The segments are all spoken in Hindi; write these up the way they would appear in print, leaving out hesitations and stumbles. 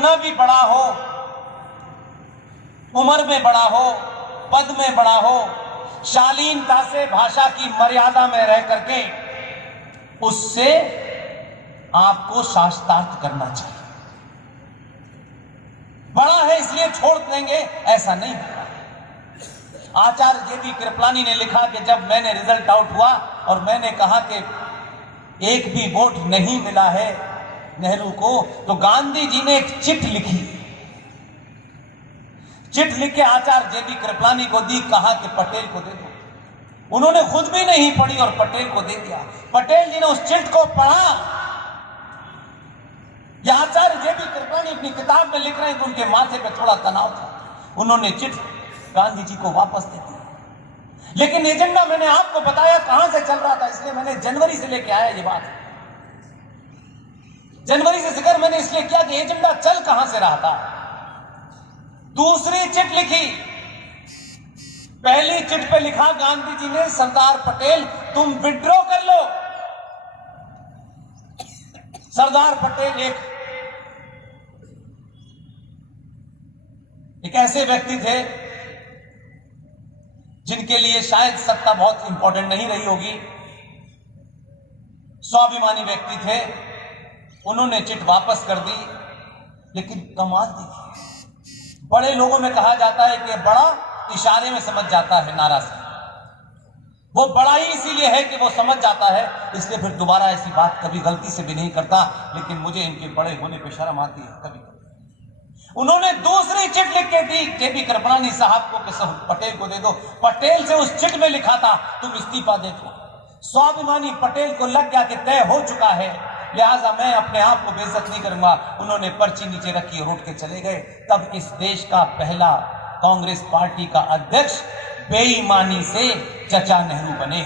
कितना भी बड़ा हो, उम्र में बड़ा हो, पद में बड़ा हो, शालीनता से भाषा की मर्यादा में रह करके उससे आपको शास्त्रार्थ करना चाहिए। बड़ा है इसलिए छोड़ देंगे, ऐसा नहीं होगा। आचार्य जेबी कृपलानी ने लिखा कि जब मैंने रिजल्ट आउट हुआ और मैंने कहा कि एक भी वोट नहीं मिला है नेहरू को, तो गांधी जी ने एक चिट्ठी लिखी। चिट्ठी लिख के आचार्य जेबी कृपलानी को दी, कहा कि पटेल को दे दो। उन्होंने खुद भी नहीं पढ़ी और पटेल को दे दिया। पटेल जी ने उस चिट्ठी को पढ़ा। यह आचार्य जेबी कृपलानी अपनी किताब में लिख रहे हैं कि उनके माथे पे थोड़ा तनाव था। उन्होंने चिट्ठी गांधी जी को वापस दे दी। लेकिन एजेंडा मैंने आपको बताया कहां से चल रहा था, इसलिए मैंने जनवरी से लेके आया ये बात। जनवरी से जिक्र मैंने इसलिए किया कि एजेंडा चल कहां से रहा था। दूसरी चिट्ठी लिखी। पहली चिट्ठी पे लिखा गांधी जी ने, सरदार पटेल तुम विड्रॉ कर लो। सरदार पटेल एक ऐसे व्यक्ति थे जिनके लिए शायद सत्ता बहुत इंपॉर्टेंट नहीं रही होगी। स्वाभिमानी व्यक्ति थे। उन्होंने चिट वापस कर दी। लेकिन कमाल देखिए, बड़े लोगों में कहा जाता है कि बड़ा इशारे में समझ जाता है नारा से। वो बड़ा ही इसीलिए है कि वो समझ जाता है, इसलिए फिर दोबारा ऐसी बात कभी गलती से भी नहीं करता। लेकिन मुझे इनके बड़े होने पे शर्म आती है कभी। उन्होंने दूसरी चिट लिख के दी जेबी कृपलानी साहब को कि पटेल को दे दो। पटेल से उस चिट में लिखा था तुम इस्तीफा दे दो। स्वाभिमानी पटेल को लग गया कि तय हो चुका है, लिहाजा मैं अपने आप को बेइज्जत नहीं करूंगा। उन्होंने पर्ची नीचे रखी और उठ के चले गए। तब इस देश का पहला कांग्रेस पार्टी का अध्यक्ष बेईमानी से चचा नेहरू बने।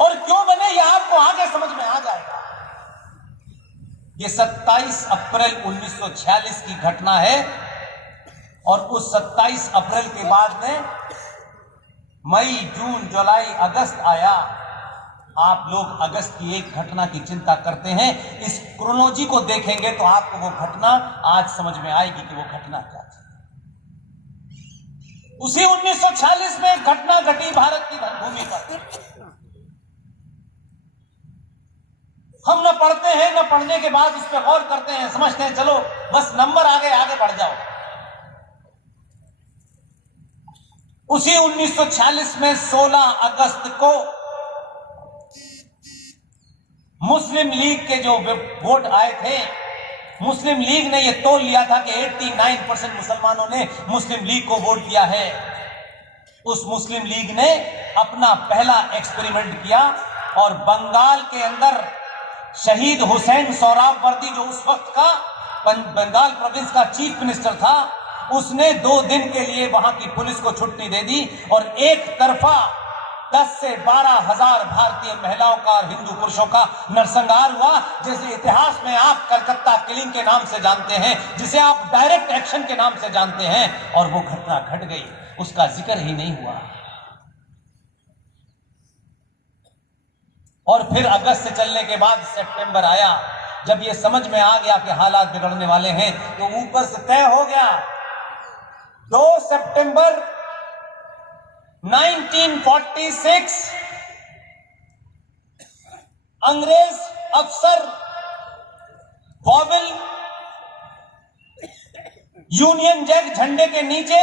और क्यों बने यह आपको आगे समझ में आ जाएगा। यह 27 अप्रैल 1946 की घटना है। और उस 27 अप्रैल के बाद में मई, जून, जुलाई, अगस्त आया। आप लोग अगस्त की एक घटना की चिंता करते हैं। इस क्रोनोलॉजी को देखेंगे तो आपको वो घटना आज समझ में आएगी कि वो घटना क्या थी। उसी 1946 में एक घटना घटी भारत की धर्मभूमि पर। हम न पढ़ते हैं, न पढ़ने के बाद उस पर गौर करते हैं, समझते हैं चलो बस नंबर आगे बढ़ जाओ। उसी 1946 में 16 अगस्त को मुस्लिम लीग के जो वोट आए थे, मुस्लिम लीग ने यह तोल लिया था कि 89% मुसलमानों ने मुस्लिम लीग को वोट दिया है। उस मुस्लिम लीग ने अपना पहला एक्सपेरिमेंट किया और बंगाल के अंदर शहीद हुसैन सोहरावर्दी, जो उस वक्त का बंगाल प्रोविंस का चीफ मिनिस्टर था, उसने 2 दिन के लिए वहां की पुलिस को छुट्टी दे दी और एक तरफा 10 से 12 हजार भारतीय महिलाओं का और हिंदू पुरुषों का नरसंहार हुआ, जिसे इतिहास में आप कलकत्ता किलिंग के नाम से जानते हैं, जिसे आप डायरेक्ट एक्शन के नाम से जानते हैं। और वो घटना घट गई, उसका जिक्र ही नहीं हुआ। और फिर अगस्त से चलने के बाद सितंबर आया। जब ये समझ में आ गया कि हालात बिगड़ने वाले हैं, तो ऊपर से तय हो गया 2 सितंबर 1946 अंग्रेज अफसर बॉबिल यूनियन जैक झंडे के नीचे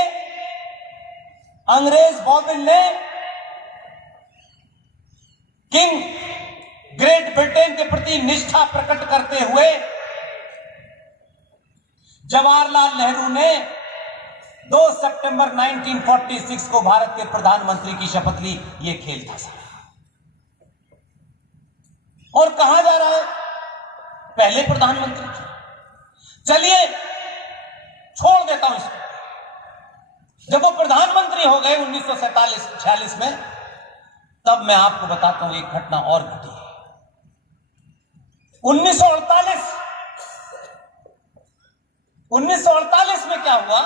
अंग्रेज बॉबिल ने किंग ग्रेट ब्रिटेन के प्रति निष्ठा प्रकट करते हुए जवाहरलाल नेहरू ने 2 सितंबर 1946 को भारत के प्रधानमंत्री की शपथ ली। यह खेल था सारा। और कहां जा रहा है? पहले प्रधानमंत्री थे। चलिए छोड़ देता हूं इसको। जब वो प्रधानमंत्री हो गए 1947-46 में, तब मैं आपको बताता हूं एक घटना और घटी है। 1948 में क्या हुआ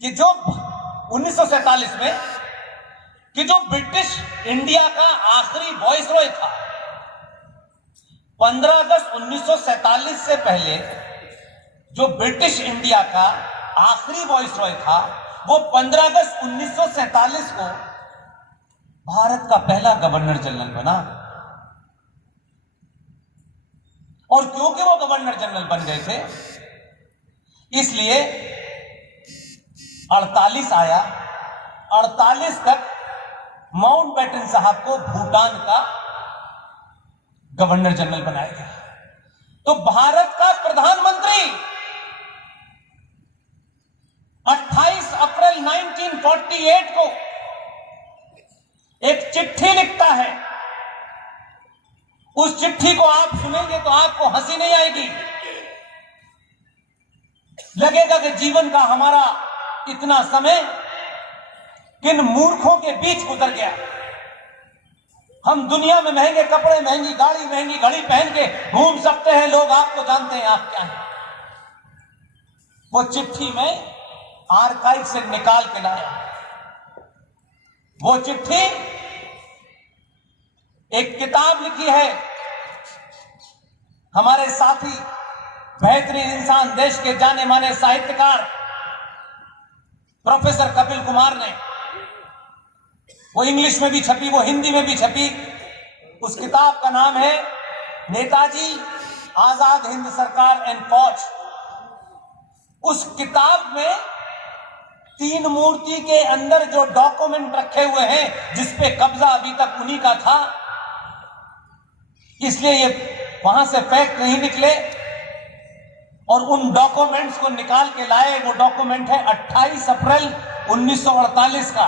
कि जो 1947 में कि जो ब्रिटिश इंडिया का आखिरी वॉइसरॉय था, 15 अगस्त 1947 से पहले जो ब्रिटिश इंडिया का आखिरी वाइसरॉय था, वो 15 अगस्त 1947 को भारत का पहला गवर्नर जनरल बना। और क्योंकि वो गवर्नर जनरल बन गए थे, इसलिए 48 आया, 48 तक माउंटबेटन साहब को भूटान का गवर्नर जनरल बनाया गया। तो भारत का प्रधानमंत्री 28 अप्रैल 1948 को एक चिट्ठी लिखता है। उस चिट्ठी को आप सुनेंगे तो आपको हंसी नहीं आएगी, लगेगा कि जीवन का हमारा इतना समय किन मूर्खों के बीच गुजर गया। हम दुनिया में महंगे कपड़े, महंगी गाड़ी, महंगी घड़ी पहन के घूम सकते हैं, लोग आपको जानते हैं आप क्या हैं। वो चिट्ठी में आर्काइव से निकाल के लाया। वो चिट्ठी एक किताब लिखी है हमारे साथी बेहतरीन इंसान, देश के जाने माने साहित्यकार प्रोफेसर कपिल कुमार ने। वो इंग्लिश में भी छपी, वो हिंदी में भी छपी। उस किताब का नाम है नेताजी, आजाद हिंद सरकार एंड फौज। उस किताब में 3 मूर्ति के अंदर जो डॉक्यूमेंट रखे हुए हैं, जिसपे कब्जा अभी तक उन्हीं का था, इसलिए ये वहां से फैक्ट नहीं निकले और उन डॉक्यूमेंट्स को निकाल के लाए। वो डॉक्यूमेंट है 28 अप्रैल 1948 का।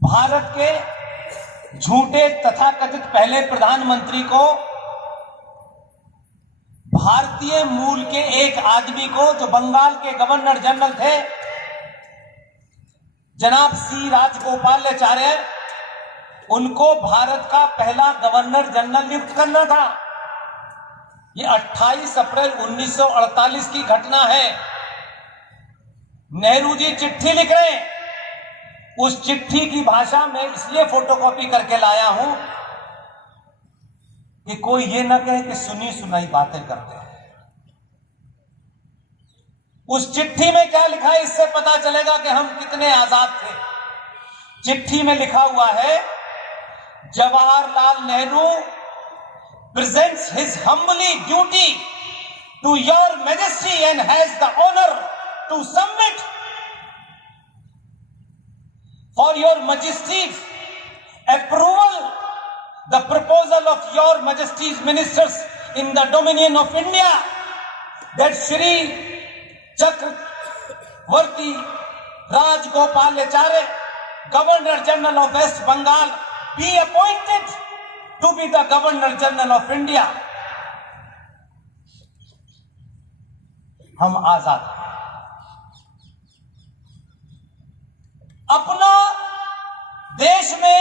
भारत के झूठे तथाकथित पहले प्रधानमंत्री को, भारतीय मूल के एक आदमी को, जो बंगाल के गवर्नर जनरल थे जनाब सी राजगोपालाचार्य, उनको भारत का पहला गवर्नर जनरल नियुक्त करना था। ये 28 अप्रैल 1948 की घटना है। नेहरू जी चिट्ठी लिख रहे हैं। उस चिट्ठी की भाषा में इसलिए फोटोकॉपी करके लाया हूं कि कोई ये ना कहे कि सुनी सुनाई बातें करते हैं। उस चिट्ठी में क्या लिखा है, इससे पता चलेगा कि हम कितने आजाद थे। चिट्ठी में लिखा हुआ है, Jawaharlal Nehru presents his humbly duty to your majesty and has the honor to submit for your majesty's approval the proposal of your majesty's ministers in the dominion of India that Shri Chakravarti Rajgopalacharya, Governor General of West Bengal, be appointed to be the Governor General of India। हम आजाद हैं। अपना देश में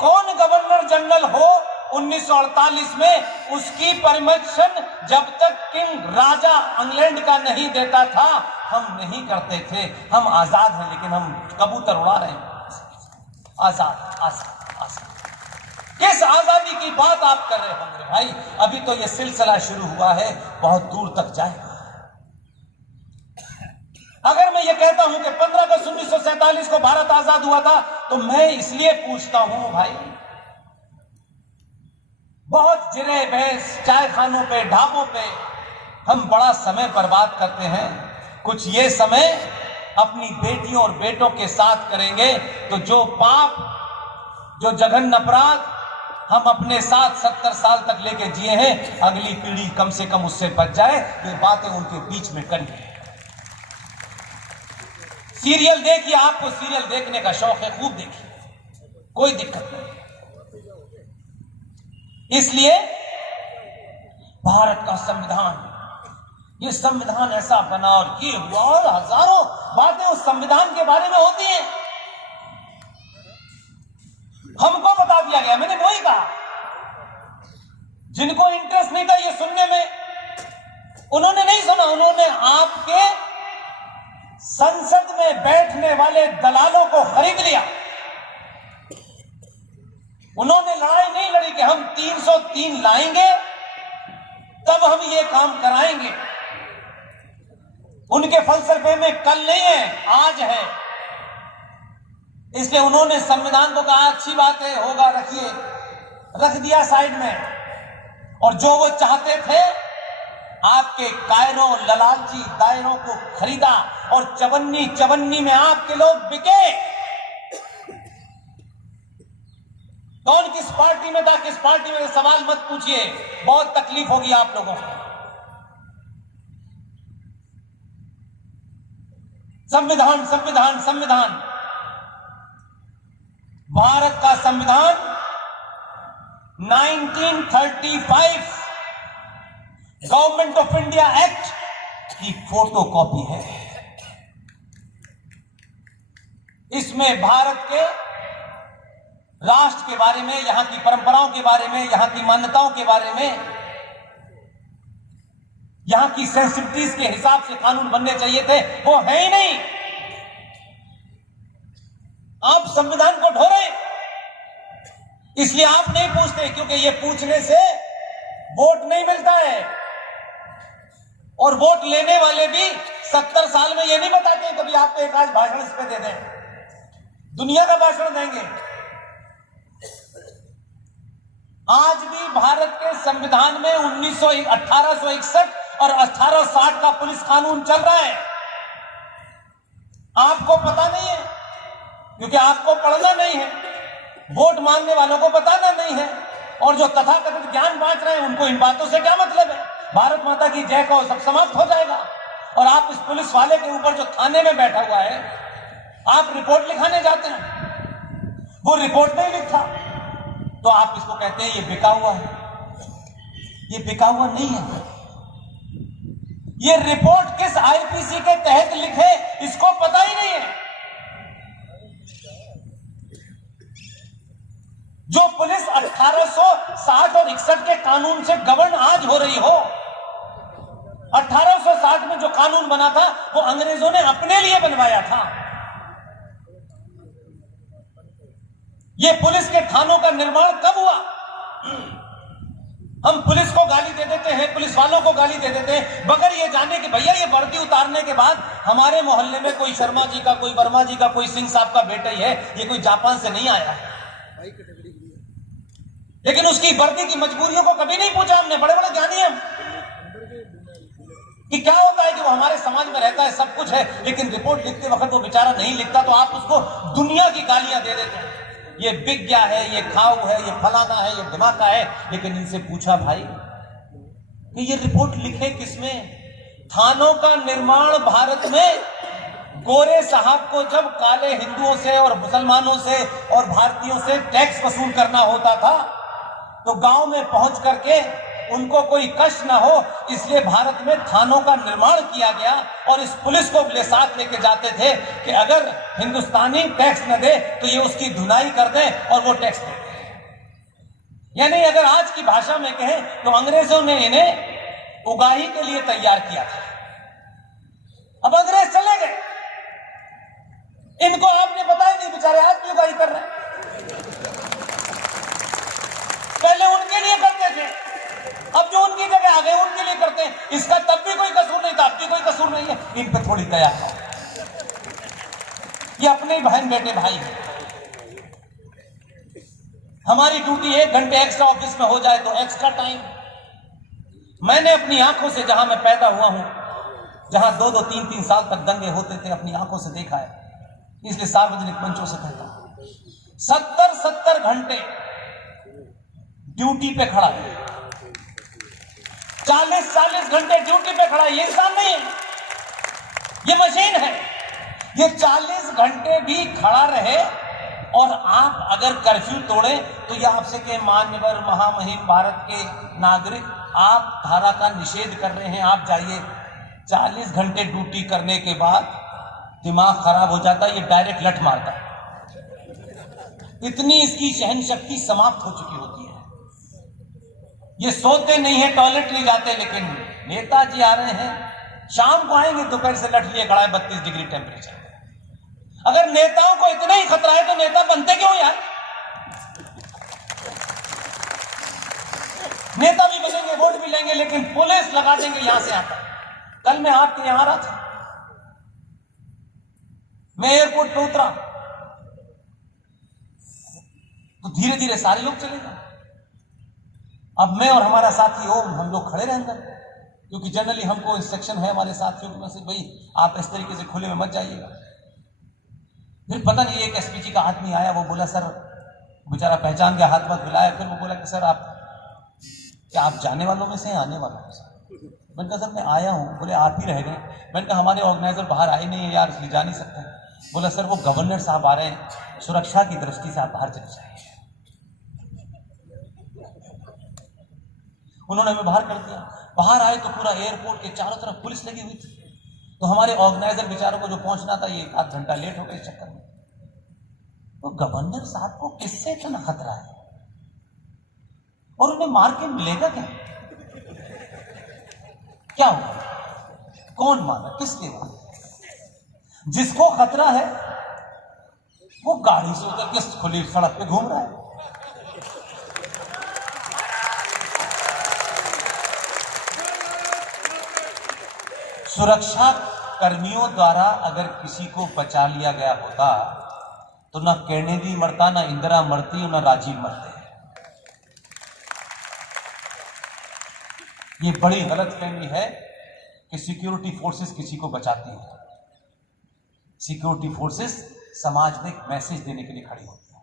कौन गवर्नर जनरल हो 1948 में, उसकी परमिशन जब तक किंग राजा इंग्लैंड का नहीं देता था, हम नहीं करते थे। हम आजाद हैं, लेकिन हम कबूतर उड़ा रहे हैं। आजाद आजाद आजाद। किस आजादी की बात आप कर रहे हो मेरे भाई? अभी तो यह सिलसिला शुरू हुआ है, बहुत दूर तक जाएगा। अगर मैं ये कहता हूं कि 15 अगस्त 1947 को भारत आजाद हुआ था, तो मैं इसलिए पूछता हूं भाई, बहुत जिरे बहस चाय खानों पे, ढाबों पे हम बड़ा समय बर्बाद करते हैं। कुछ ये समय अपनी बेटियों और बेटों के साथ करेंगे तो जो पाप, जो जघन्य अपराध हम अपने साथ 70 साल तक लेके जिए हैं, अगली पीढ़ी कम से कम उससे बच जाए। ये बातें उनके बीच में करिए। सीरियल देखिए, आपको सीरियल देखने का शौक है, खूब देखिए, कोई दिक्कत नहीं। इसलिए भारत का संविधान, ये संविधान ऐसा बना और ये हुआ, और हजारों बातें उस संविधान के बारे में होती हैं। हमको बता दिया गया, मैंने वही कहा। जिनको इंटरेस्ट नहीं था ये सुनने में, उन्होंने नहीं सुना। उन्होंने आपके संसद में बैठने वाले दलालों को खरीद लिया। उन्होंने लड़ाई नहीं लड़ी कि हम 303 लाएंगे तब हम ये काम कराएंगे। उनके फलसफे में कल नहीं है, आज है। इसलिए उन्होंने संविधान को कहा अच्छी बात है, होगा, रखिए, रख दिया साइड में। और जो वो चाहते थे, आपके कायरों ललालची दायरों को खरीदा और चवन्नी चवन्नी में आपके लोग बिके। कौन किस पार्टी में था, किस पार्टी में, सवाल मत पूछिए, बहुत तकलीफ होगी आप लोगों को। संविधान संविधान संविधान, भारत का संविधान 1935 गवर्नमेंट ऑफ इंडिया एक्ट की फोटोकॉपी है। इसमें भारत के राष्ट्र के बारे में, यहां की परंपराओं के बारे में, यहां की मान्यताओं के बारे में, यहां की सेंसिटिविटीज के हिसाब से कानून बनने चाहिए थे, वो है ही नहीं। आप संविधान को ढो रहे, इसलिए आप नहीं पूछते, क्योंकि ये पूछने से वोट नहीं मिलता है। और वोट लेने वाले भी 70 साल में ये नहीं बताते कभी आपको एक आज भाषण इस पे दे दें, दुनिया का भाषण देंगे। आज भी भारत के संविधान में 1861 और 1860 का पुलिस कानून चल रहा है। आपको पता नहीं है, क्योंकि आपको पढ़ना नहीं है, वोट मांगने वालों को बताना नहीं है, और जो तथाकथित ज्ञान बांट रहे हैं उनको इन बातों से क्या मतलब है। भारत माता की जय कहो, सब समाप्त हो जाएगा। और आप इस पुलिस वाले के ऊपर जो थाने में बैठा हुआ है, आप रिपोर्ट लिखाने जाते हैं, वो रिपोर्ट नहीं लिखता, तो आप इसको कहते हैं ये बिका हुआ है। ये बिका हुआ नहीं है। ये रिपोर्ट किस आईपीसी के तहत लिखे, इसको पता ही नहीं है। जो पुलिस 1860 और 61 के कानून से गवर्न आज हो रही हो, 1860 में जो कानून बना था वो अंग्रेजों ने अपने लिए बनवाया था। ये पुलिस के थानों का निर्माण कब हुआ? हम पुलिस को गाली दे देते हैं, पुलिस वालों को गाली दे देते हैं, बगैर ये जाने कि भैया ये वर्दी उतारने के बाद हमारे मोहल्ले में कोई शर्मा जी का, कोई वर्मा जी का, कोई सिंह साहब का बेटा ही है, ये कोई जापान से नहीं आया। लेकिन उसकी वर्दी की मजबूरियों को कभी नहीं पूछा हमने। बड़े बड़े ज्ञानी हैं कि क्या होता है कि वो हमारे समाज में रहता है, सब कुछ है, लेकिन रिपोर्ट लिखते वक्त वो बेचारा नहीं लिखता, तो आप उसको दुनिया की गालियां दे देते हैं। ये बिक गया है, ये खाऊ है, ये फलाना है, ये धमाका है। लेकिन इनसे पूछा भाई कि ये रिपोर्ट लिखे किसमें? थानों का निर्माण भारत में गोरे साहब को जब काले हिंदुओं से और मुसलमानों से और भारतीयों से टैक्स वसूल करना होता था, तो गांव में पहुंच करके उनको कोई कष्ट ना हो, इसलिए भारत में थानों का निर्माण किया गया। और इस पुलिस को ले साथ लेके जाते थे कि अगर हिंदुस्तानी टैक्स न दे तो ये उसकी धुनाई कर दे और वो टैक्स दे। यानी अगर आज की भाषा में कहें तो अंग्रेजों ने इन्हें उगाही के लिए तैयार किया था। अब अंग्रेज चले गए, इनको आपने बताया नहीं, बेचारे आज भी उगाही कर रहे हैं। पहले उनके लिए करते थे, अब जो उनकी जगह आ गए उनके लिए करते हैं। इसका तब भी कोई कसूर नहीं था, अब भी कोई कसूर नहीं है। इन पे थोड़ी दया खाओ, ये अपने ही बहन बेटे भाई हैं। हमारी ड्यूटी 1 घंटे एक्स्ट्रा ऑफिस में हो जाए तो एक्स्ट्रा टाइम। मैंने अपनी आंखों से, जहां मैं पैदा हुआ हूं, जहां 2-2, 3-3 साल तक दंगे होते थे, अपनी आंखों से देखा है, इसलिए सार्वजनिक मंचों से कहता हूं। 70-70 घंटे ड्यूटी पे खड़ा है, 40-40 घंटे ड्यूटी पे खड़ा है। ये इंसान नहीं है, ये मशीन है। ये 40 घंटे भी खड़ा रहे और आप अगर कर्फ्यू तोड़े तो ये आपसे के मान्यवर महामहिम भारत के नागरिक, आप धारा का निषेध कर रहे हैं, आप जाइए। 40 घंटे ड्यूटी करने के बाद दिमाग खराब हो जाता है, ये डायरेक्ट लठ मारता है। इतनी इसकी सहन शक्ति समाप्त हो चुकी होती है। ये सोते नहीं है, टॉयलेट नहीं जाते, लेकिन नेताजी आ रहे हैं, शाम को आएंगे, दोपहर से लठ लिए खड़ा है 32 डिग्री टेम्परेचर। अगर नेताओं को इतना ही खतरा है तो नेता बनते क्यों यार? नेता भी बनेंगे, वोट भी लेंगे, लेकिन पुलिस लगा देंगे यहां से आता। कल मैं आपके यहां रहा था, मैं एयरपोर्ट पे उतरा तो धीरे धीरे सारे लोग चले गए। अब मैं और हमारा साथी ओम, हम लोग खड़े रहे अंदर, क्योंकि जनरली हमको इंस्ट्रक्शन है हमारे साथियों में से, भाई आप इस तरीके से खुले में मत जाइएगा। फिर पता नहीं एक एसपीजी का आदमी आया, वो बोला सर, बेचारा पहचान गया, हाथ पाथ मिलाया, फिर वो बोला कि सर आप क्या आप जाने वालों में से हैं, आने वालों में से? मैंने कहा सर मैं आया हूं। बोले आप ही रह गए। मैंने कहा हमारे ऑर्गेनाइजर बाहर आए नहीं है यार, इसलिए जा नहीं सकते। बोला सर वो गवर्नर साहब आ रहे हैं, सुरक्षा की दृष्टि से आप बाहर चले जाइए। उन्होंने हमें बाहर कर दिया। बाहर आए तो पूरा एयरपोर्ट के चारों तरफ पुलिस लगी हुई थी। तो हमारे ऑर्गेनाइजर बेचारों को जो पहुंचना था, ये 1 घंटा लेट हो गए इस चक्कर में। तो गवर्नर साहब को किससे इतना खतरा है और उन्हें मार के मिलेगा क्या? क्या होगा? कौन मारा, किसने मारा? जिसको खतरा है वो गाड़ी से उतर के खुली सड़क पे घूम रहा है। सुरक्षा कर्मियों द्वारा अगर किसी को बचा लिया गया होता तो ना केनेडी मरता, ना इंदिरा मरती, ना राजीव मरते। ये बड़ी गलतफहमी है कि सिक्योरिटी फोर्सेस किसी को बचाती है। सिक्योरिटी फोर्सेस समाज में एक मैसेज देने के लिए खड़ी होती है।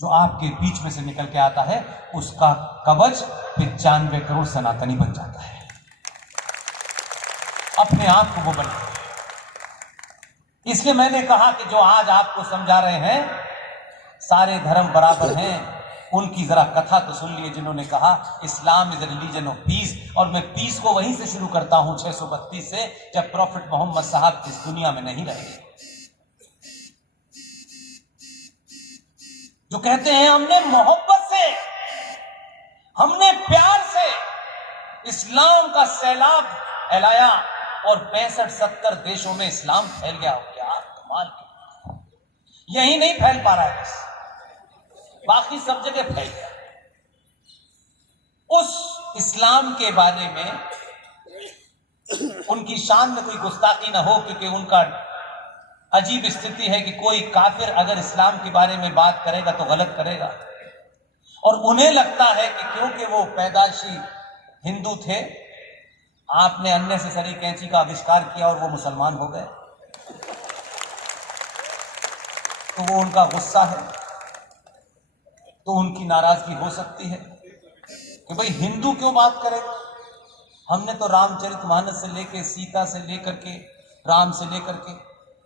जो आपके बीच में से निकल के आता है उसका कवच 95 करोड़ सनातनी बन जाता है। अपने आप को वो बनाते हैं। इसलिए मैंने कहा कि जो आज आपको समझा रहे हैं सारे धर्म बराबर हैं, उनकी जरा कथा तो सुन लिए जिन्होंने कहा Islam is religion of piece. और मैं पीस को वहीं से शुरू करता हूं 632 से, जब प्रॉफिट मोहम्मद साहब इस दुनिया में नहीं रहे, जो कहते हैं हमने मोहब्बत से, हमने प्यार से इस्लाम का सैलाब फैलाया और 65-70 देशों में इस्लाम फैल गया। क्या कमाल! यही नहीं फैल पा रहा है, बस बाकी सब जगह फैल गया। उस इस्लाम के बारे में उनकी शान में कोई गुस्ताखी ना हो, क्योंकि उनका अजीब स्थिति है कि कोई काफिर अगर इस्लाम के बारे में बात करेगा तो गलत करेगा, और उन्हें लगता है कि क्योंकि वो पैदाइशी हिंदू थे, आपने अननेसेसरी कैंची का आविष्कार किया और वो मुसलमान हो गए, तो वो उनका गुस्सा है, तो उनकी नाराजगी हो सकती है कि भाई हिंदू क्यों बात करेगा। हमने तो रामचरितमानस से लेकर, सीता से लेकर के, राम से लेकर के,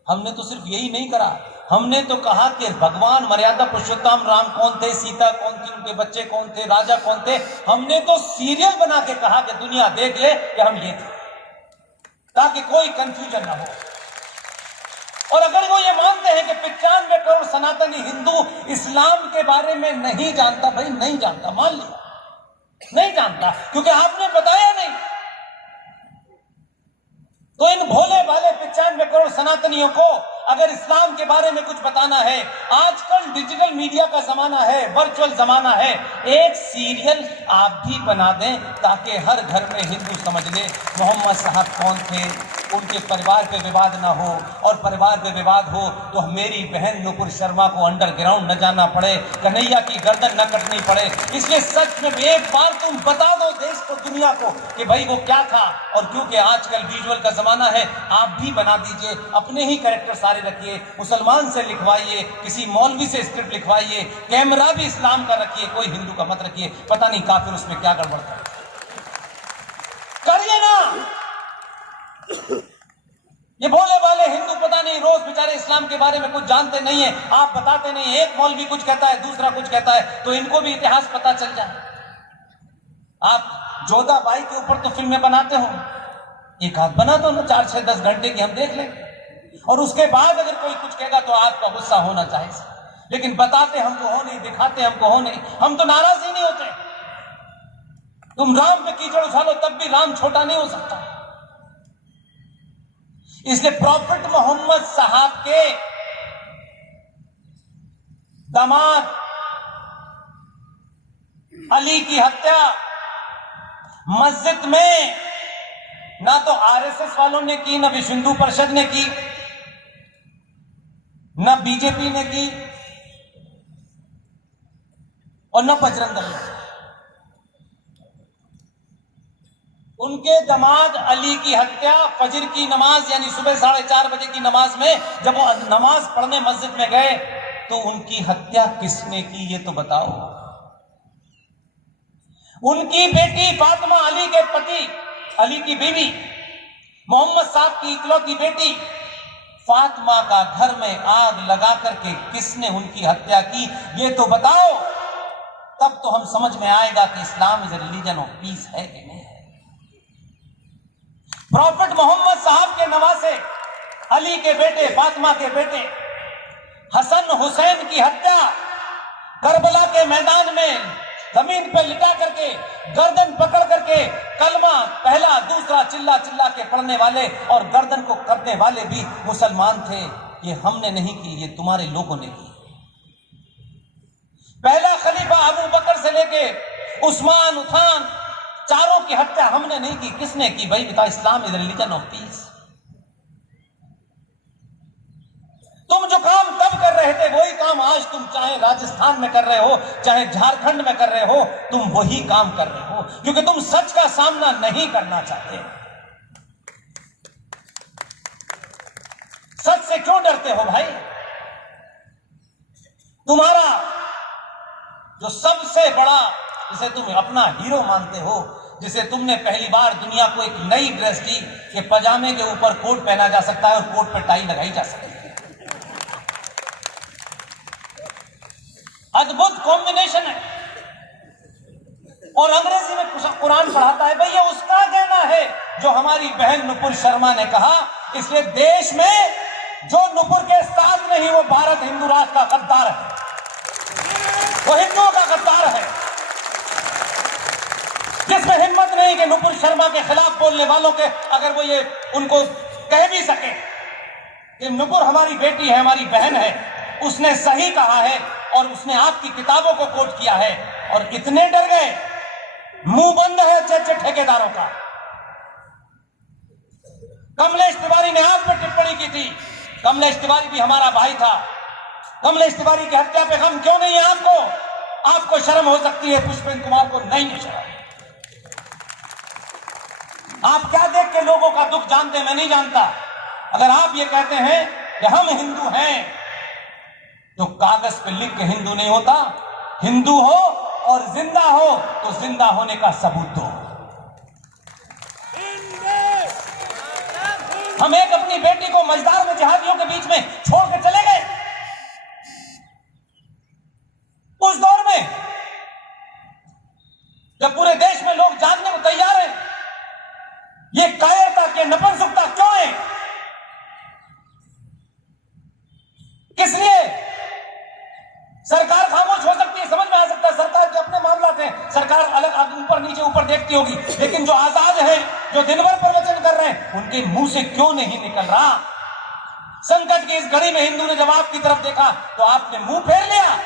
हमने तो सिर्फ यही नहीं करा, हमने तो कहा कि भगवान मर्यादा पुरुषोत्तम राम कौन थे, सीता कौन थी, उनके बच्चे कौन थे, राजा कौन थे। हमने तो सीरियल बना के कहा कि दुनिया देख ले कि हम ये थे, ताकि कोई कंफ्यूजन ना हो। और अगर वो ये मानते हैं कि 95 करोड़ सनातनी हिंदू इस्लाम के बारे में नहीं जानता, भाई नहीं जानता, मान लिया नहीं जानता, क्योंकि आपने बताया नहीं। तो इन भोले भाले 95 करोड़ सनातनियों को अगर इस्लाम के बारे में कुछ बताना है, आजकल डिजिटल मीडिया का जमाना है, वर्चुअल जमाना है, एक सीरियल आप भी बना दें ताकि हर घर में हिंदू समझ ले मोहम्मद साहब कौन थे, उनके परिवार पे विवाद ना हो, और परिवार पे विवाद हो तो मेरी बहन नुपुर शर्मा को अंडरग्राउंड न जाना पड़े, कन्हैया की गर्दन न कटनी पड़े। इसलिए सच में एक बार तुम बता दो देश को, दुनिया को, कि भाई वो क्या था। और क्योंकि आजकल विजुअल का जमाना है, आप भी बना दीजिए, अपने ही कैरेक्टर सारे रखिए, मुसलमान से लिखवाइए, किसी मौलवी से स्क्रिप्ट लिखवाइए, कैमरा भी इस्लाम का रखिए, कोई हिंदू का मत रखिए, पता नहीं काफिर उसमें क्या गड़बड़ कर करिए ना। ये भोले वाले हिंदू पता नहीं रोज बेचारे इस्लाम के बारे में कुछ जानते नहीं है, आप बताते नहीं, एक मौलवी कुछ कहता है, दूसरा कुछ कहता है, तो इनको भी इतिहास पता चल जाए। आप जोधा बाई के ऊपर तो फिल्में बनाते हो, एक आध बना दो ना 4, 6, 10 घंटे की, हम देख लेंगे, और उसके बाद अगर कोई कुछ कहेगा तो आपका गुस्सा होना चाहिए। लेकिन बताते हमको हो नहीं, दिखाते हमको हो नहीं, हम तो नाराज ही नहीं होते। तुम राम पे कीचड़ उछालो तब भी राम छोटा नहीं हो सकता। इसलिए प्रॉफिट मोहम्मद साहब के दामाद अली की हत्या मस्जिद में ना तो आरएसएस वालों ने की, ना विश्व हिंदू परिषद ने की, ना बीजेपी ने की और न बजरंग दल ने। उनके दामाद अली की हत्या फजर की नमाज यानी सुबह 4:30 बजे की नमाज में, जब वो नमाज पढ़ने मस्जिद में गए तो उनकी हत्या किसने की ये तो बताओ। उनकी बेटी फातिमा, अली के पति, अली की बीवी, मोहम्मद साहब की इकलौती बेटी फातिमा का घर में आग लगा करके किसने उनकी हत्या की ये तो बताओ। तब तो हम समझ में आएगा कि Islam is a religion of peace है कि नहीं है। प्रॉफिट मोहम्मद साहब के नवासे, अली के बेटे, फातिमा के बेटे हसन हुसैन की हत्या करबला के मैदान में जमीन पर लिटा करके, गर्दन पकड़ करके, कलमा पहला दूसरा चिल्ला चिल्ला के पढ़ने वाले और गर्दन को करने वाले भी मुसलमान थे। ये हमने नहीं की, ये तुम्हारे लोगों ने की। पहला खलीफा अबू बकर से लेके उस्मान, उथान, चारों की हत्या हमने नहीं की। किसने की भाई? बता। Islam is religion of piece. तुम जो काम तब कर रहे थे वही काम आज तुम चाहे राजस्थान में कर रहे हो, चाहे झारखंड में कर रहे हो, तुम वही काम कर रहे हो क्योंकि तुम सच का सामना नहीं करना चाहते। सच से क्यों डरते हो भाई? तुम्हारा जो सबसे बड़ा, जिसे तुम अपना हीरो मानते हो, जिसे तुमने पहली बार दुनिया को एक नई ड्रेस दी कि पजामे के ऊपर कोट पहना जा सकता है और कोट पर टाई लगाई जा सकती है। अद्भुत कॉम्बिनेशन है। और अंग्रेजी में कुरान पढ़ाता है भाई, ये उसका कहना है जो हमारी बहन नुपुर शर्मा ने कहा। इसलिए देश में जो नुपुर के साथ नहीं वो भारत हिंदू राष्ट्र का गद्दार है, वो हिंदुओं का गद्दार है। जिसमें हिम्मत नहीं कि नुपुर शर्मा के खिलाफ बोलने वालों के, अगर वो ये उनको कह भी सके कि नुपुर हमारी बेटी है, हमारी बहन है, उसने सही कहा है और उसने आपकी किताबों को कोट किया है, और इतने डर गए, मुंह बंद है अच्छे ठेकेदारों का। कमलेश तिवारी ने आप पर टिप्पणी की थी। कमलेश तिवारी भी हमारा भाई था। कमलेश तिवारी की हत्या पे गम क्यों नहीं है आपको? आपको शर्म हो सकती है, पुष्पेंद्र कुमार को नहीं है शर्म। आप क्या देख के लोगों का दुख जानते हैं? मैं नहीं जानता। अगर आप ये कहते हैं कि हम हिंदू हैं तो कागज पे लिख के हिंदू नहीं होता। हिंदू हो और जिंदा हो तो जिंदा होने का सबूत दो। हम एक अपनी बेटी को मझदार में जहाजियों के बीच में छोड़ के चले गए। उस दौर में जब पूरे देश में लोग जानने को तैयार हैं, ये कायरता के नपुंसकता क्यों है? किस लिए? सरकार खामोश हो सकती है, समझ में आ सकता है, सरकार के अपने मामला थे, सरकार अलग ऊपर नीचे ऊपर देखती होगी, लेकिन जो आजाद है, जो दिन भर प्रवचन कर रहे हैं, उनके मुंह से क्यों नहीं निकल रहा? संकट की इस घड़ी में हिंदू ने जब आपकी तरफ देखा तो आपने मुंह फेर लिया।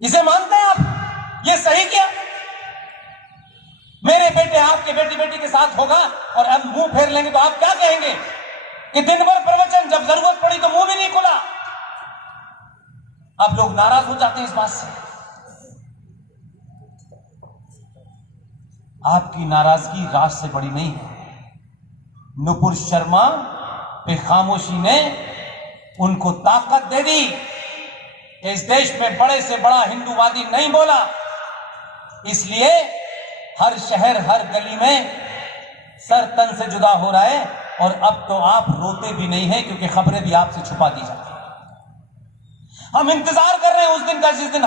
इसे मानते हैं आप? ये सही किया? मेरे बेटे आपके बेटी के साथ होगा और अब मुंह फेर लेंगे तो आप क्या कहेंगे कि दिन भर प्रवचन, जब जरूरत पड़ी तो मुंह भी नहीं खुला। अब लोग नाराज हो जाते हैं इस बात से। आपकी नाराजगी राज से बड़ी नहीं है। नुपुर शर्मा पे खामोशी ने उनको ताकत दे दी। इस देश में बड़े से बड़ा हिंदूवादी नहीं बोला, इसलिए हर शहर हर गली में सर तन से जुदा हो रहा है। और अब तो आप रोते भी नहीं हैं क्योंकि खबरें भी आपसे छुपा दी जाती हैं। हम इंतजार कर रहे हैं उस दिन का जिस दिन